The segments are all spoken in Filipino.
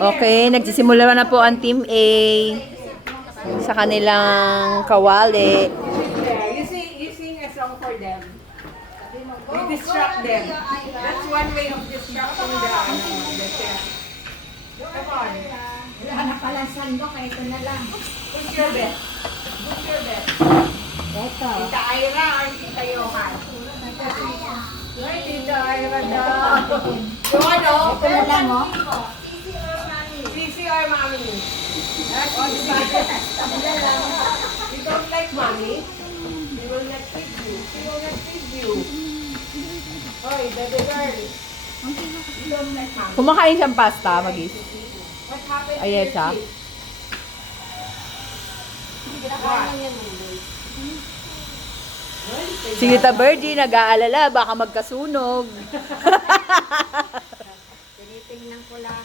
Okay, nagsisimula na po ang Team A sa kanilang kawali. You sing a song for them. You distract them. That's one way of distracting the chef. Come on. Wala na pala sandok, ito na lang. Who's your bet? Who's your bet? Ito. Tita Ira or Tita Johan? Ay, Tita Ira daw. Yung ano? Ito na lang, oh. Sisi or Mami? That's easy. You don't like Mommy? She will not feed you. She will not feed you. Hoy, baby girl. You don't like Mommy. Kumakain siyang pasta, Magis. What happened to Ayan your siya. teeth? Si Tita Birdie nag-aalala, baka magkasunog. Tinitingnan ko lang.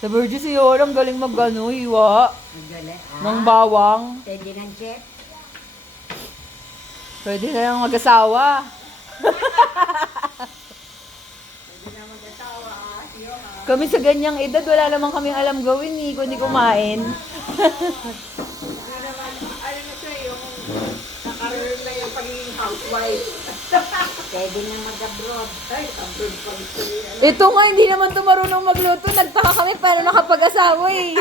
Sa Birdie si Yoram galing mag-ano, hiwa Ang galing. ng bawang. Pwede ng chef. Pwede na yung mag-asawa. Kami sa ganyang edad, wala naman kaming alam gawin eh, kundi kumain. Ano na siya yung nakaroon na yung pagiging housewife. Pwede na mag-abroad. Ay, abroad pa gusto niya. Ito nga, hindi naman ito marunong magluto. Nagtaka kami paano nakapag-asawa eh.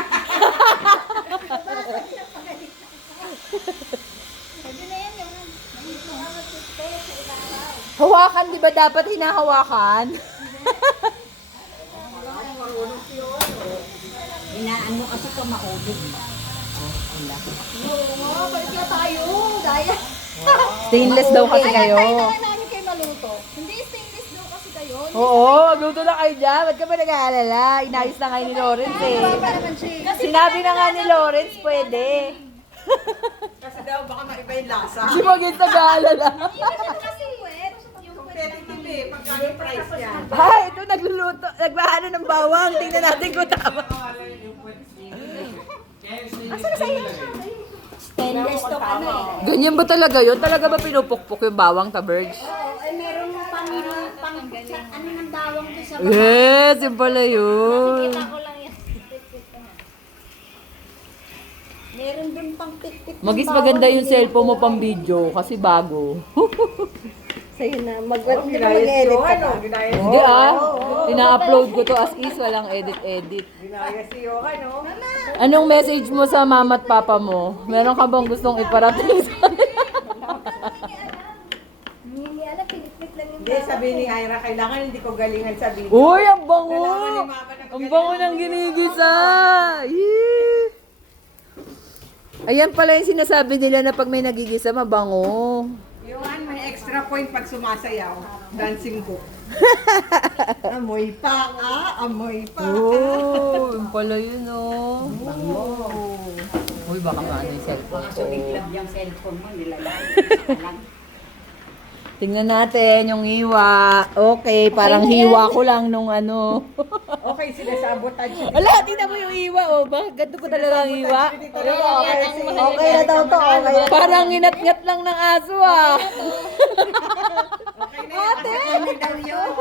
Hawakan, di ba dapat hinahawakan? Inaan mo kasi ito maubig. Stainless daw kasi kayo. namin kayo maluto. Hindi stainless daw kasi kayo. Oo, magluto na kayo dyan. Ba't ka ba nag-aalala? Inayos na kayo ni Lawrence eh. naman siya. Sinabi na nga ni Lawrence, pwede. Kasi daw baka maiba yung lasa. Si Magis nag-aalala. Kasi wet. Competitive eh, pagkano price yan. Ay, ito nagluluto. Nagbahano ng bawang. Tingnan natin kung tama. Stainless to ano eh. Ganyan ba talaga yun? Talaga ba pinupukpok yung bawang, Taberge? Ay, meron pang ano ng bawang to sa Yes, yun pala yun. Ako lang yan. Meron dun pang pit-pit. ng Magis bawang maganda yung din. cellphone mo pang video kasi bago. Sa'yo na. Hindi ba mag-edit ka pa? Ginaya si Hindi ah. Ina-upload ko to as is, walang edit-edit. Ginaya si Johan, no? Anong message mo sa mama at papa mo? Meron ka bang gustong iparating sa kanila? Hindi alam, pinipit lang yung Hindi, sabi ni Ira, kailangan hindi ko galingan sa video. Uy, ang bango! Kailangan ni Mama Ang bango ng ginigisa! Yee! Ayan pala yung sinasabi nila na pag may nagigisa, mabango. Johan, may extra point pag sumasayaw. Dancing ko. Amoy pa, amoy pa. Oh, yun pala yun, oh. Uy, baka maano yung cellphone ko. Sumiklab yung cellphone mo, nilalagay. Tingnan natin yung hiwa. Okay, parang hiwa ko lang nung ano. Okay, sinasabotage siya. Wala, tingnan mo yung hiwa, oh. Bakit ganito ko talaga ang hiwa? Okay na daw to, okay na. Parang inat-ngat lang ng aso, ah. Okay na yan, kasi kami daw yun.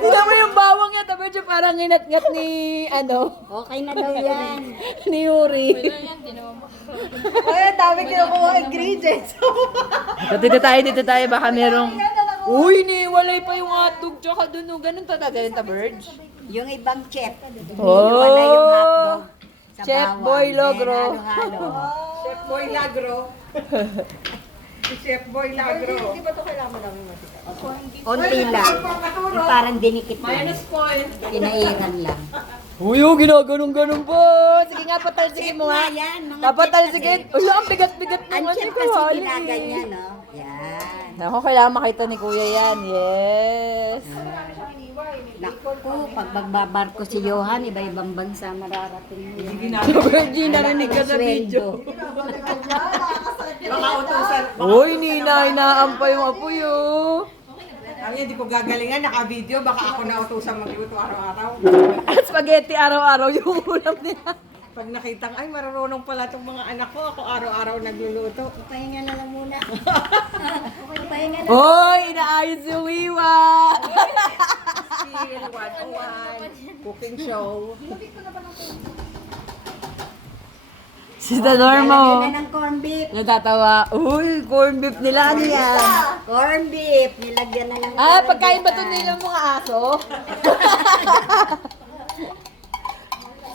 Tingnan mo yung bawang niya, tabi siya parang inat-ngat ni, ano, Okay na daw yan. ni Yuri. Ay, dami kinukuha ingredients. Dito tayo, baka merong... Uy, niwalay pa yung hotdog, tsaka dun, oh, ganun talaga yung Taberge. Yung ibang chef. Oh. Wala yung hotdog. Sa Chef bawang. Boy Logro. Then, halo-halo. Chef Boy Lagro. Si Chef Boy Lagro. Konti lang. Yung parang dinikit lang. Minus point. Kinairan lang. Uy, oh, ginaganon-ganon po. Sige nga, patalsigin mo nga. Yan, mga Papatalsigin. chef kasi. Uy, ang bigat-bigat Ang naman chef ni kasi Kuya. ginaganyan, no? Yan. Ako, kailangan makita ni Kuya yan. Yes. Naku, pag magbabarko si Johan, iba-ibang bansa mararating mo yan. Virgin, narinig ka sa video. Baka utusan. Uy, Nina, inaampay yung apoy, oh. Ang hindi ko gagalingan, naka-video, baka ako na utusan magluto araw-araw. Spaghetti araw-araw yung ulam nila. Pag nakitang, ay marunong pala itong mga anak ko, ako araw-araw nagluluto. Pahinga na lang muna. pahinga na. Hoy, inaayos yung iwa. Si cooking show. Si Normo. Nilagyan na ng corn beef. Natatawa. Uy, corn beef nila. Ano yan? Corn beef. Nilagyan na ng Ah, pagkain ba ito nila mga aso?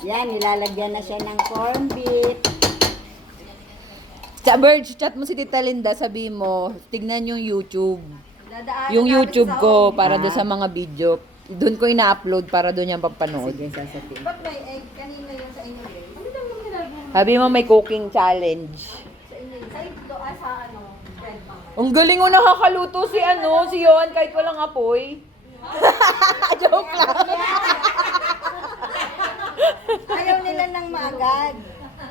Yan, nilalagyan na siya ng corn beef. Bird, chat mo si Tita Linda, sabi mo, tignan yung YouTube. Dadaanan Yung natin YouTube sa ko para doon sa mga video. Doon ko ina-upload para doon yung papanood. Sige, sasabihin. Ba't may egg? Kanina yun sa inyo eh. Ano naman nilalagay Sabi mo may cooking challenge. sa inyo? Sa ito, sa ano? Bread pa. Ang galing mo nakakaluto si si Johan kahit walang apoy. Joke lang. Ayaw nila ng maagad.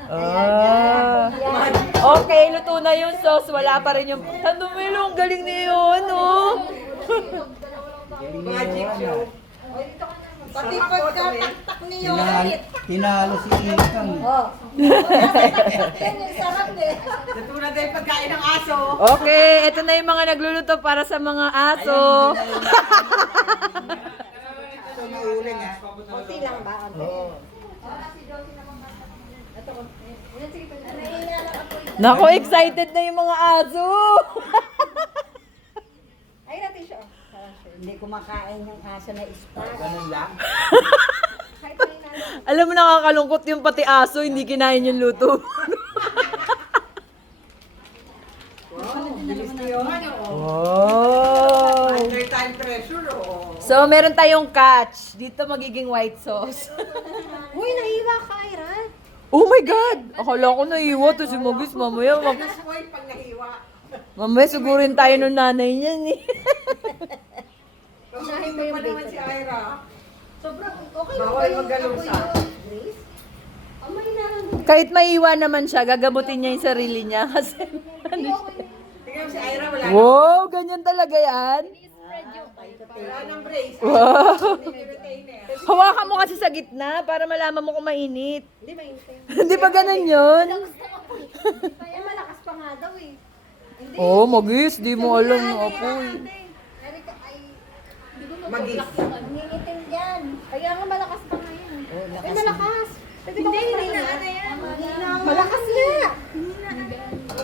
Ah. Okay, luto na yung sauce. Wala pa rin yung... Tandumilo, ang galing ni Johan, oh. Magic show. Pati pagkataktak niyo. Hinalo si Ikang. Oh. Sarap eh. Natulad na yung pagkain ng aso. Okay, ito na yung mga nagluluto para sa mga aso. Ito na uling ah. Kunti lang ba? Oo. Nako, excited na yung mga aso. Ay, natin siya. Hindi kumakain yung aso na ispat. Ganun lang. Alam mo, nakakalungkot yung pati aso, hindi kinain yung luto. Bilis niyo. Oh. Under time pressure, oh. So, meron tayong catch. Dito magiging white sauce. Uy, naiwa ka, Ira. Oh my God! Akala ko naiwa to si Magis. Mamaya, Plus point pag nahiwa. mamaya sigurin tayo ng nanay niyan eh. Pagkain mo pa naman si Ira. Sobrang okay lang Bawal ba yung magalusa. apoy nyo, Grace? Amoy na lang. Kahit maiwa naman siya, gagamutin niya yung sarili niya. Kasi, Hindi okay na. Tingnan mo si Ira, wala wow, ganyan talaga yan. I-spread yung wala nang brace. Wow. Hindi may retainer. Hawakan mo kasi sa gitna para malaman mo kung mainit. Hindi maintain. Hindi ba ganun yun? Kaya malakas pa nga daw eh. Hindi. Oh, Magis, di mo alam yung apoy. Erika, ay... Hindi ko Magis. Nangingitim yan. Kaya nga malakas pa nga yan. Ay, malakas. Hindi, hindi na ano yan. Malakas nga.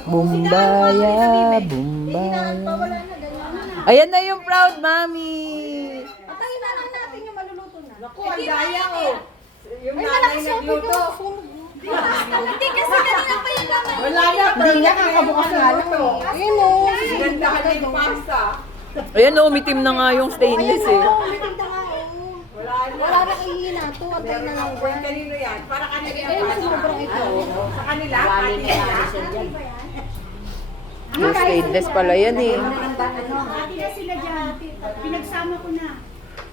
Bumbaya, Hinaan pa, bumbaya. wala na. Ganyan na. Ayan na yung proud mommy. Patayin na lang natin yung maluluto na. Naku, ang daya, oh. Yung Ay, nanay malakas yung nagluto. Hindi kasi kanina pa yung naman. Wala na, Hindi nga, kakabukas nga lang to. Ayun o. Sigandahan na yung pasta. Ayan, umitim na nga yung stainless eh. Maganda nga, oo. Wala na. Wala na ihina to. Antay na lang. Kung kanino yan? Para kanino yan? Ay, mas sobrang ito. Sa kanila? Kanina? Yung stainless pala yan eh. Pinagsama ko na.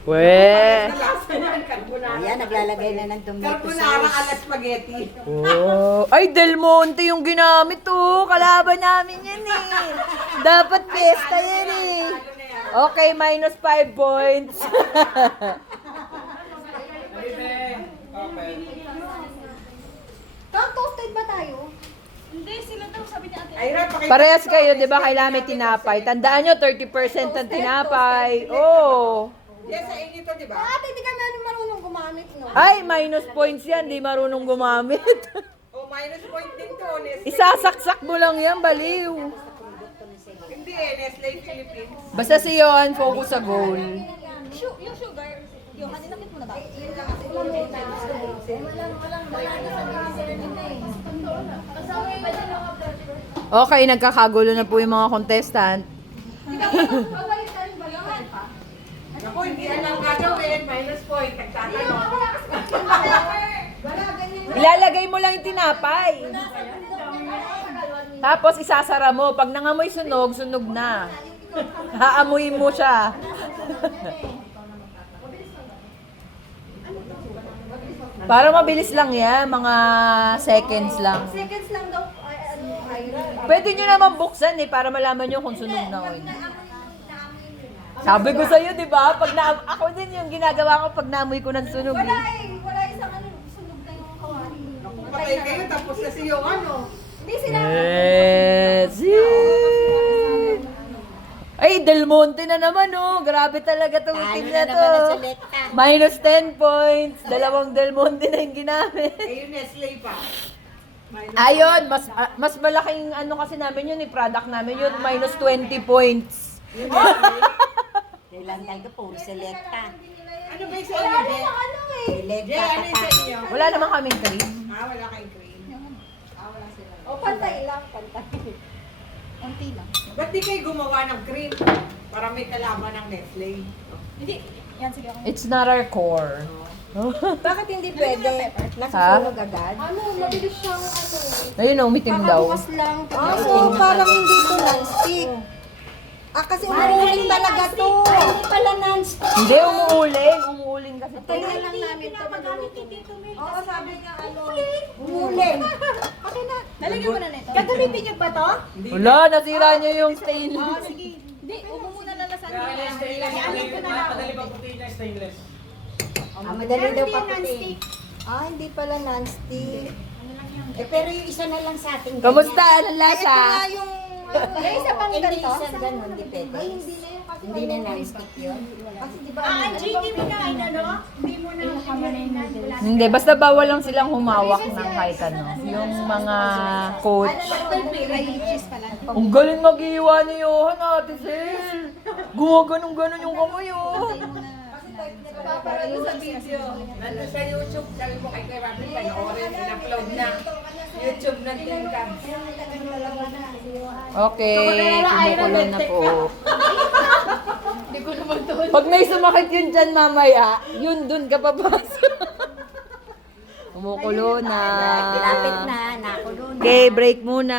Weh. Lasa yan, carbonara. Ayan, naglalagay na ng tomato Carbonara sauce. ala spaghetti. Oh. Ay, Del Monte yung ginamit oh. Kalaban namin yan eh. Dapat fiesta yan eh. Okay, minus 5 points. Toasted ba tayo? Hindi, sila daw sabi ni ate. Ayra, pakita. Parehas kayo, di ba? Kailangan may tinapay. Tandaan nyo, 30% ng tinapay. Oh. Yes, sa inyo to, di ba? Ate, hindi kami marunong gumamit, no? Ay, minus points yan. Di marunong gumamit. Oh, minus point din to. Nestle. Isasaksak mo lang yan, baliw. Hindi eh, Nestle Philippines. Basta si Johan, focus sa goal. Yung sugar, yung haninakit mo na ba? Yun lang kasi wala na sa minister nila eh. Kasama yung ba dyan mga Okay, nagkakagulo na po yung mga contestant. Pabalitan ba yung pa? Ako, hindi alam gagawin. Minus point. Nagtatanong. Wala, ganyan. Ilalagay mo lang yung tinapay. Tapos isasara mo. Pag nangamoy sunog, sunog na. Haamuyin mo siya. Para mabilis lang yan, mga seconds lang. Seconds lang daw. Ay, ano, Ira. Pwede nyo naman buksan eh, para malaman nyo kung sunog na o hindi. Sabi ko sa'yo, di ba? Pag ako din yung ginagawa ko pag naamoy ko ng sunog Wala eh. eh. Wala isang ano, sunog na yung kawali. Patay kayo, tapos na si Johan, oh. Hindi sila. Yes! Ay, Ay, Del Monte na naman, oh. Grabe talaga itong Talo team na na to. naman ang selekta. Minus 10 points. Dalawang Del Monte na yung ginamit. Eh, yung Nestle pa. Ayun, mas malaking ano kasi namin yun, product namin yun, minus 20 points. Kailan talaga puro selekta. Ano ba yung sa inyo, Jay? Selekta Jay, ano yung sa kata. inyo? Wala naman kaming cream. Wala kayong cream. O, pantay lang, pantay. Unti lang. Ba't di kayo gumawa ng cream? Para may kalaban ng Nestle. Hindi. Yan, sige ako. It's not our core. Bakit hindi pwede? Nasusunog agad? Ano, mabilis siyang ano. Ayun, umitim daw. Kakabukas lang. so parang hindi to non-stick. Kasi umuuling talaga to. Hindi pala non-stick. Hindi, umuuling kasi. Kaya lang namin to magluluto. Oo, sabi niya ano. Umuuling. Okay na. Lalagyan mo na nito. Gagamitin niyo ba to? Wala, nasira niya yung stainless. Sige. Hindi, muna lalasan mo. Madali pag puti na stainless. Madali daw paputi. Hindi pala non-stick. Pero yung isa na lang sa ating Kamusta? Anong lasa? yung... May isa pang ganito? Hindi isa ganun, hindi pwede. Hindi na yung kasi Hindi na non-stick yun. Kasi di ba hindi mo na ano? Hindi mo na Hindi, basta bawal lang silang humawak ng kahit ano. Yung mga coach. Ang galing mag-iwa ni Johan, Ate Sel. Gumaganon-ganon yung kamay, oh. Paparado sa video. Nandun sa YouTube, sabi mo kay Robin, panoorin, in-upload na. YouTube ng Team Cubs. Okay, kumukulo na po. Pag may sumakit yun dyan mamaya, yun dun ka papasok. Kumukulo na. Lapit na, nakulo na. Okay, break muna.